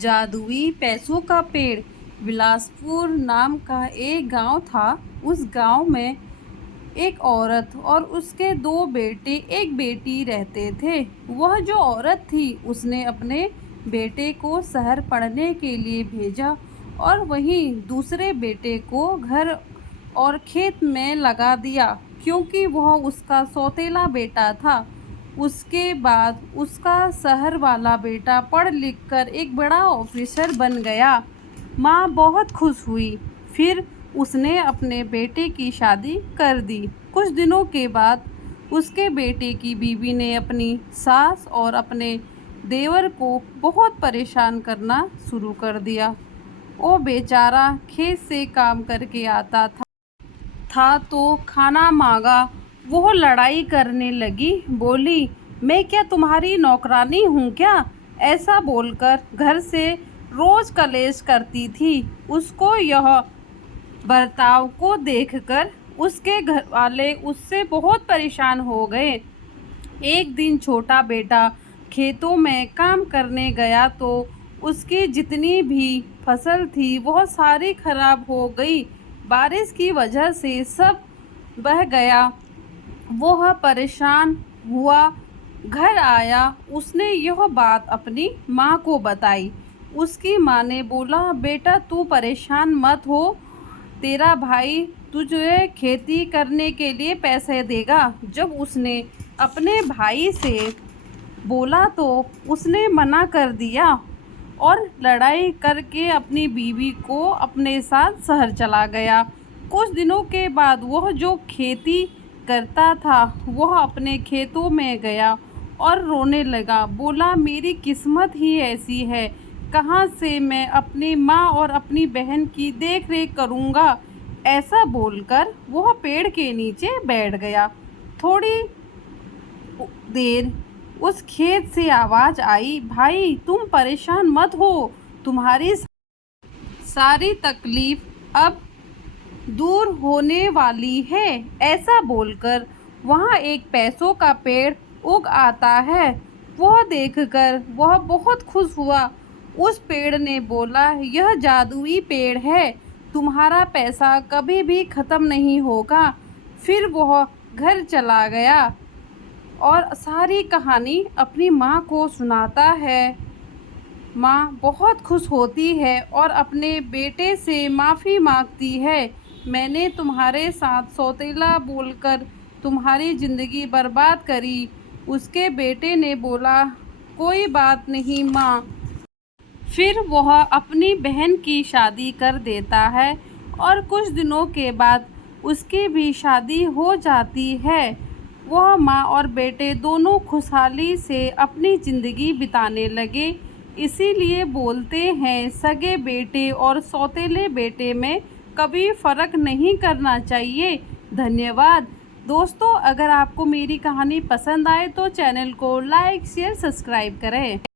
जादुई पैसों का पेड़। बिलासपुर नाम का एक गांव था। उस गांव में एक औरत और उसके दो बेटे एक बेटी रहते थे। वह जो औरत थी उसने अपने बेटे को शहर पढ़ने के लिए भेजा और वहीं दूसरे बेटे को घर और खेत में लगा दिया, क्योंकि वह उसका सौतेला बेटा था। उसके बाद उसका शहर वाला बेटा पढ़ लिख कर एक बड़ा ऑफिसर बन गया। माँ बहुत खुश हुई। फिर उसने अपने बेटे की शादी कर दी। कुछ दिनों के बाद उसके बेटे की बीवी ने अपनी सास और अपने देवर को बहुत परेशान करना शुरू कर दिया। वो बेचारा खेत से काम करके आता था तो खाना मांगा। वो लड़ाई करने लगी, बोली, मैं क्या तुम्हारी नौकरानी हूँ क्या? ऐसा बोलकर घर से रोज कलेश करती थी। उसको यह बर्ताव को देखकर उसके घर वाले उससे बहुत परेशान हो गए। एक दिन छोटा बेटा खेतों में काम करने गया तो उसकी जितनी भी फसल थी वह सारी खराब हो गई। बारिश की वजह से सब बह गया। वह परेशान हुआ, घर आया। उसने यह बात अपनी माँ को बताई। उसकी माँ ने बोला, बेटा तू परेशान मत हो, तेरा भाई तुझे खेती करने के लिए पैसे देगा। जब उसने अपने भाई से बोला तो उसने मना कर दिया और लड़ाई करके अपनी बीवी को अपने साथ शहर चला गया। कुछ दिनों के बाद वह जो खेती करता था वह अपने खेतों में गया और रोने लगा। बोला, मेरी किस्मत ही ऐसी है, कहाँ से मैं अपनी माँ और अपनी बहन की देख रेख करूँगा। ऐसा बोलकर वह पेड़ के नीचे बैठ गया। थोड़ी देर उस खेत से आवाज़ आई, भाई तुम परेशान मत हो, तुम्हारी सारी तकलीफ अब दूर होने वाली है। ऐसा बोलकर वहाँ एक पैसों का पेड़ उग आता है। वह देखकर वह बहुत खुश हुआ। उस पेड़ ने बोला, यह जादुई पेड़ है, तुम्हारा पैसा कभी भी ख़त्म नहीं होगा। फिर वह घर चला गया और सारी कहानी अपनी माँ को सुनाता है। माँ बहुत खुश होती है और अपने बेटे से माफ़ी मांगती है। मैंने तुम्हारे साथ सौतेला बोलकर तुम्हारी ज़िंदगी बर्बाद करी। उसके बेटे ने बोला, कोई बात नहीं माँ। फिर वह अपनी बहन की शादी कर देता है और कुछ दिनों के बाद उसकी भी शादी हो जाती है। वह माँ और बेटे दोनों खुशहाली से अपनी ज़िंदगी बिताने लगे। इसीलिए बोलते हैं, सगे बेटे और सौतेले बेटे में कभी फ़र्क नहीं करना चाहिए। धन्यवाद दोस्तों। अगर आपको मेरी कहानी पसंद आए तो चैनल को लाइक शेयर सब्सक्राइब करें।